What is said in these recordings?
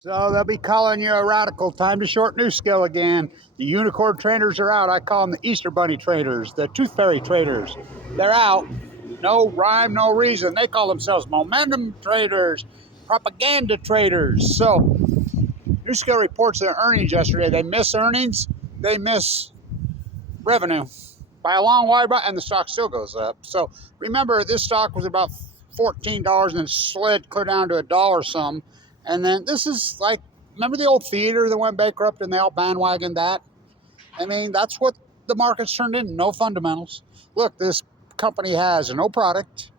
So they'll be calling you a radical. Time to short NUSCALE again. The unicorn traders are out. I call them the Easter Bunny traders, the Tooth Fairy traders. They're out. No rhyme, no reason. They call themselves momentum traders, propaganda traders. So NUSCALE reports their earnings yesterday. They miss earnings. They miss revenue by a long way, and the stock still goes up. So remember, this stock was about $14 and then slid clear down to $1 some. And then this is like, remember the old theater that went bankrupt and they all bandwagoned that? I mean, that's what the market's turned into. No fundamentals. Look, this company has no product.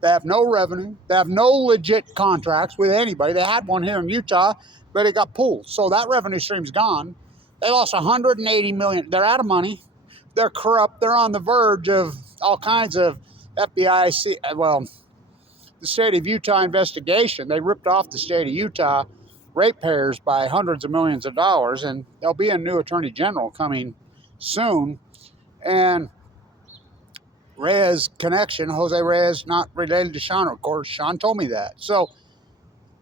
They have no revenue. They have no legit contracts with anybody. They had one here in Utah, but it got pulled. So that revenue stream's gone. They lost $180 million. They're out of money. They're corrupt. They're on the verge of all kinds of FBI, the state of Utah investigation. They ripped off the state of Utah ratepayers by hundreds of millions of dollars, and there'll be a new attorney general coming soon. And Reyes connection, Jose Reyes, not related to Sean, of course. Sean told me that. So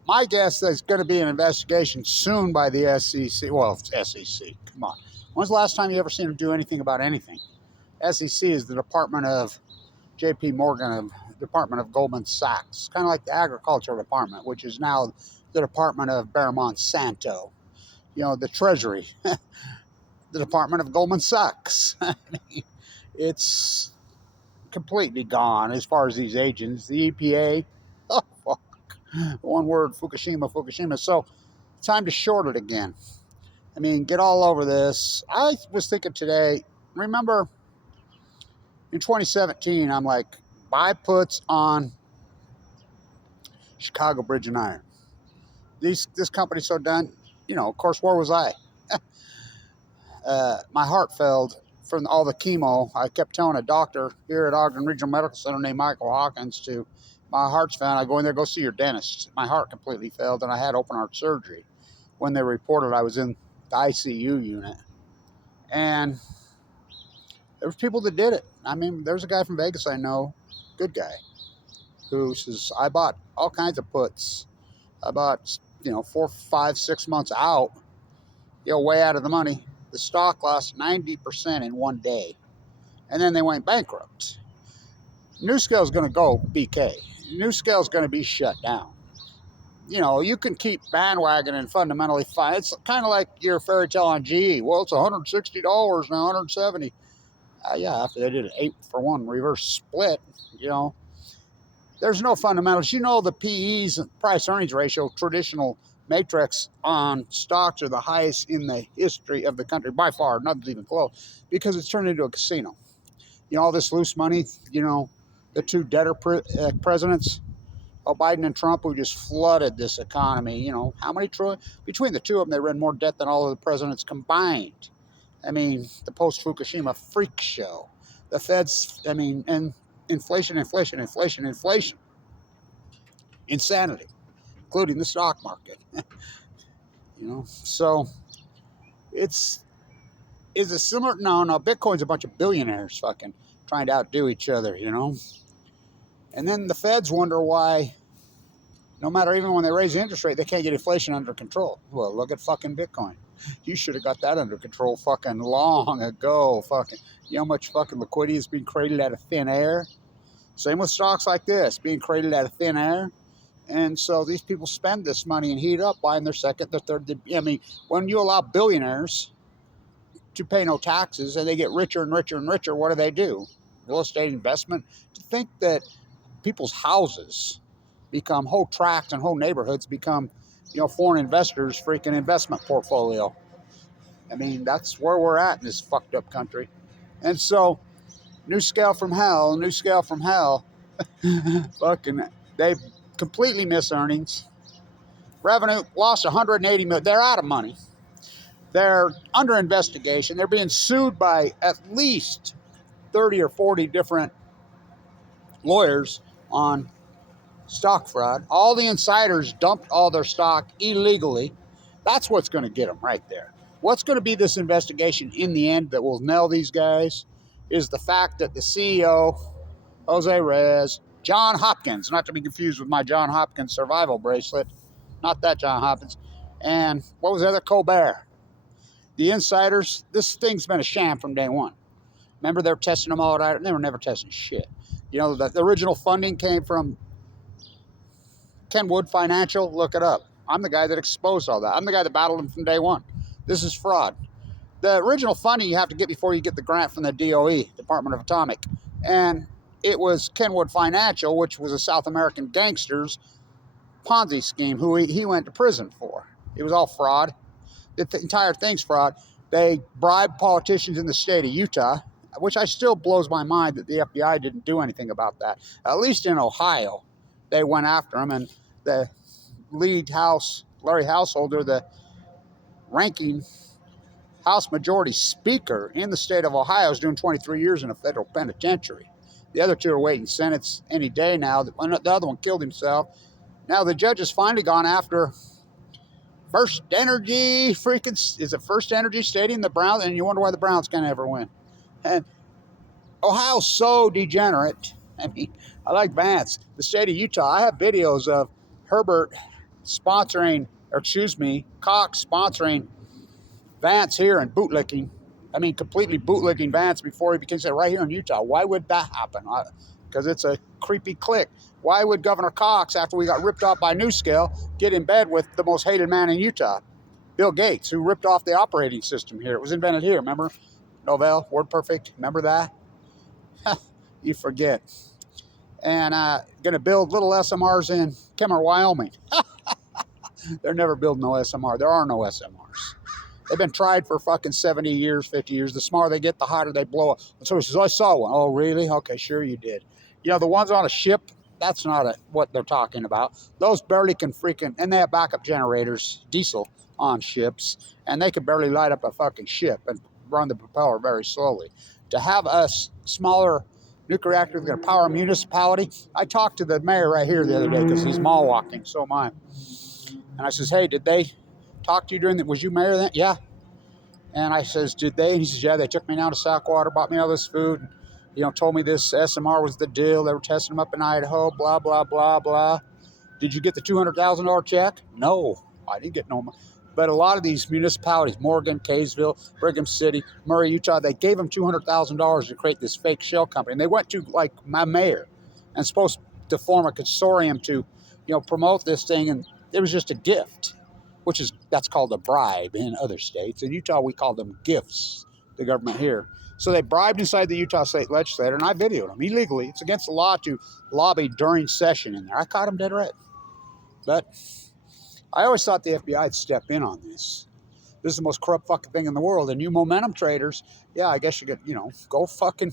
my guess is there's going to be an investigation soon by the SEC. Well, SEC, come on. When's the last time you ever seen them do anything about anything? SEC is the Department of J.P. Morgan, Department of Goldman Sachs, kind of like the Agriculture Department, which is now the Department of Bear Monsanto. You know, the Treasury, the Department of Goldman Sachs. It's completely gone as far as these agents. The EPA, oh, fuck. One word, Fukushima. So, time to short it again. I mean, get all over this. I was thinking today, remember in 2017, I'm like, buy puts on Chicago Bridge and Iron. This company's so done. You know, of course, where was I? My heart failed from all the chemo. I kept telling a doctor here at Ogden Regional Medical Center named Michael Hawkins to, my heart's failing. I go in there, go see your dentist. My heart completely failed, and I had open heart surgery. When they reported I was in the ICU unit. And there was people that did it. I mean, there's a guy from Vegas I know, good guy, who says, I bought all kinds of puts. I bought, 4, 5, 6 months out, way out of the money. The stock lost 90% in one day. And then they went bankrupt. NUSCALE's going to go BK. NUSCALE's going to be shut down. You can keep bandwagon and fundamentally fine. It's kind of like your fairy tale on GE. Well, it's $160 now, $170. Yeah, after they did an 8-for-1 reverse split, there's no fundamentals. The PEs, price earnings ratio, traditional matrix on stocks are the highest in the history of the country by far. Nothing's even close because it's turned into a casino. All this loose money, the two debtor presidents, Biden and Trump, who just flooded this economy. How many trillion? Between the two of them, they ran more debt than all of the presidents combined. I mean, the post-Fukushima freak show. The Feds, and inflation. Insanity, including the stock market. So is it similar? No, Bitcoin's a bunch of billionaires fucking trying to outdo each other, And then the Feds wonder why, no matter even when they raise the interest rate, they can't get inflation under control. Well, look at fucking Bitcoin. You should have got that under control fucking long ago. Fucking, how much fucking liquidity is being created out of thin air? Same with stocks like this, being created out of thin air. And so these people spend this money and heat up buying their second, their third. When you allow billionaires to pay no taxes and they get richer and richer and richer, what do? Real estate investment. To think that people's houses become whole tracts and whole neighborhoods become, foreign investors' freaking investment portfolio. That's where we're at in this fucked up country. And so, NUSCALE from hell. Fucking, they completely miss earnings. Revenue lost $180 million. They're out of money. They're under investigation. They're being sued by at least 30 or 40 different lawyers on stock fraud. All the insiders dumped all their stock illegally. That's what's going to get them right there. What's going to be this investigation in the end that will nail these guys is the fact that the CEO, Jose Reyes, John Hopkins, not to be confused with my John Hopkins survival bracelet, not that John Hopkins, And what was the other? Colbert. The insiders, this thing's been a sham from day one. Remember, they're testing them all out. They were never testing shit. You know, the original funding came from Kenwood Financial. Look it up. I'm the guy that exposed all that. I'm the guy that battled them from day one. This is fraud. The original funding you have to get before you get the grant from the DOE, Department of Atomic. And it was Kenwood Financial, which was a South American gangster's Ponzi scheme, who he went to prison for. It was all fraud. The entire thing's fraud. They bribed politicians in the state of Utah, which I still blows my mind that the FBI didn't do anything about that. At least in Ohio, they went after him, and the lead House, Larry Householder, the ranking House Majority Speaker in the state of Ohio, is doing 23 years in a federal penitentiary. The other two are waiting Senate's any day now. The other one killed himself. Now the judge has finally gone after First Energy, is it First Energy Stadium, the Browns? And you wonder why the Browns can't ever win. And Ohio's so degenerate. I mean, I like Vance. The state of Utah, I have videos of Herbert sponsoring, Cox sponsoring Vance here and bootlicking. I mean, completely bootlicking Vance before he became right here in Utah. Why would that happen? Because it's a creepy clique. Why would Governor Cox, after we got ripped off by NUSCALE, get in bed with the most hated man in Utah, Bill Gates, who ripped off the operating system here? It was invented here, remember? Novell, WordPerfect, remember that? You forget. And going to build little SMRs in Kemmer, Wyoming. They're never building no SMR. There are no SMRs. They've been tried for fucking 70 years, 50 years. The smaller they get, the hotter they blow up. And so he says, I saw one. Oh, really? Okay, sure you did. You know, the ones on a ship, that's not what they're talking about. Those barely can and they have backup generators, diesel, on ships, and they can barely light up a fucking ship and run the propeller very slowly. To have a smaller nuclear reactor that's going to power a municipality, I talked to the mayor right here the other day because he's mall walking, so am I. And I says, hey, did they talk to you was you mayor then? Yeah. And I says, did they? And he says, yeah, they took me down to Sackwater, bought me all this food, and, told me this SMR was the deal. They were testing them up in Idaho, blah, blah, blah, blah. Did you get the $200,000 check? No, I didn't get no money. But a lot of these municipalities, Morgan, Kaysville, Brigham City, Murray, Utah, they gave them $200,000 to create this fake shell company. And they went to, like, my mayor and supposed to form a consortium to, promote this thing. And it was just a gift, that's called a bribe in other states. In Utah, we call them gifts, the government here. So they bribed inside the Utah state legislature, and I videoed them illegally. It's against the law to lobby during session in there. I caught them dead right. But I always thought the FBI would step in on this. This is the most corrupt fucking thing in the world. And you momentum traders, yeah, I guess you could, go fucking,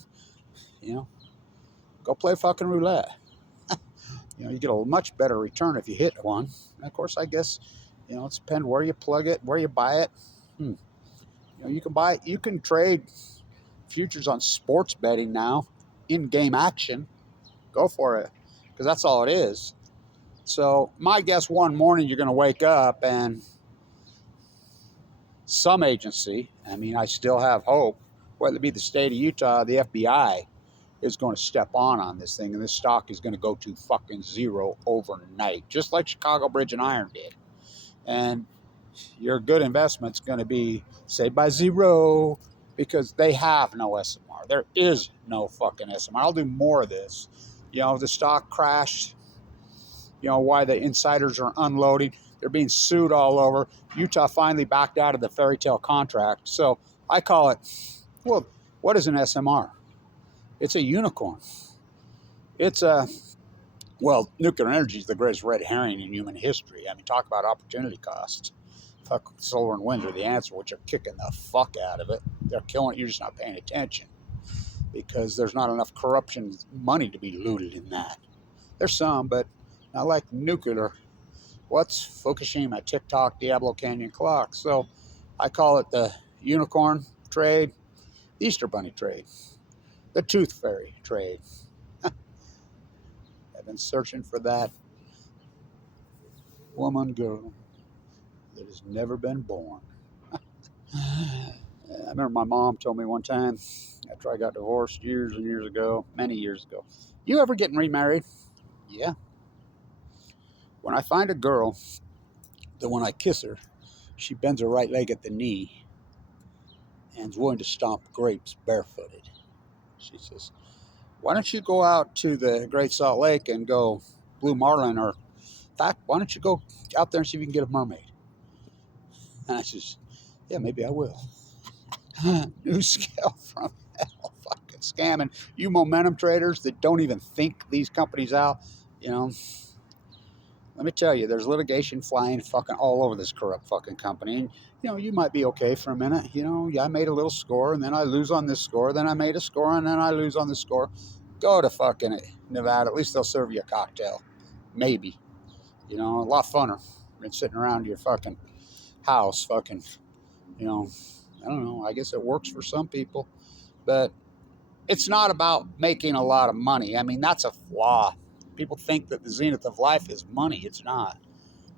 go play fucking roulette. You get a much better return if you hit one. And of course, I guess, it depends where you plug it, where you buy it. You can trade futures on sports betting now, in-game action. Go for it, because that's all it is. So my guess, one morning you're going to wake up and some agency, I still have hope, whether it be the state of Utah, the FBI, is going to step on this thing, and this stock is going to go to fucking zero overnight, just like Chicago Bridge and Iron did. And your good investment's going to be saved by zero, because they have no SMR. There is no fucking SMR. I'll do more of this. The stock crashed. Why the insiders are unloading. They're being sued all over. Utah finally backed out of the fairy tale contract. So I call it, well, what is an SMR? It's a unicorn. It's nuclear energy is the greatest red herring in human history. Talk about opportunity costs. Fuck, solar and wind are the answer, which are kicking the fuck out of it. They're killing it. You're just not paying attention because there's not enough corruption money to be looted in that. There's some, but not like nuclear. What's Fukushima, TikTok, Diablo Canyon clock? So I call it the unicorn trade, the Easter Bunny trade, the Tooth Fairy trade. I've been searching for that woman, girl that has never been born. I remember my mom told me one time, after I got divorced years and years ago, many years ago, you ever getting remarried? Yeah. When I find a girl that when I kiss her, She bends her right leg at the knee and is willing to stomp grapes barefooted. She says, why don't you go out to the Great Salt Lake and go blue marlin, or in fact, why don't you go out there and see if you can get a mermaid? And I says, yeah, maybe I will. NUSCALE from hell, fucking scamming. You momentum traders that don't even think these companies out, you know, let me tell you, there's litigation flying fucking all over this corrupt fucking company. And, you know, you might be okay for a minute. You know, yeah, I made a little score, and then I lose on this score. Then I made a score, and then I lose on this score. Go to fucking Nevada. At least they'll serve you a cocktail. Maybe. You know, a lot funner than sitting around your fucking house fucking, you know, I don't know. I guess it works for some people. But it's not about making a lot of money. I mean, that's a flaw. People think that the zenith of life is money. It's not.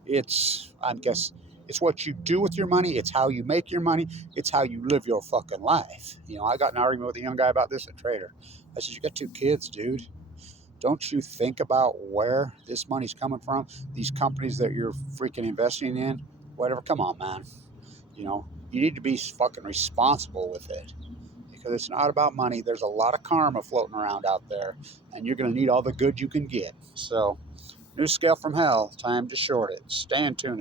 It's, I guess, it's what you do with your money. It's how you make your money. It's how you live your fucking life. You know, I got in an argument with a young guy about this at Trader. I said, you got 2 kids, dude. Don't you think about where this money's coming from? These companies that you're freaking investing in, whatever. Come on, man. You know, you need to be fucking responsible with it, because it's not about money. There's a lot of karma floating around out there, and you're going to need all the good you can get. So, NUSCALE from hell, time to short it. Stay in tune.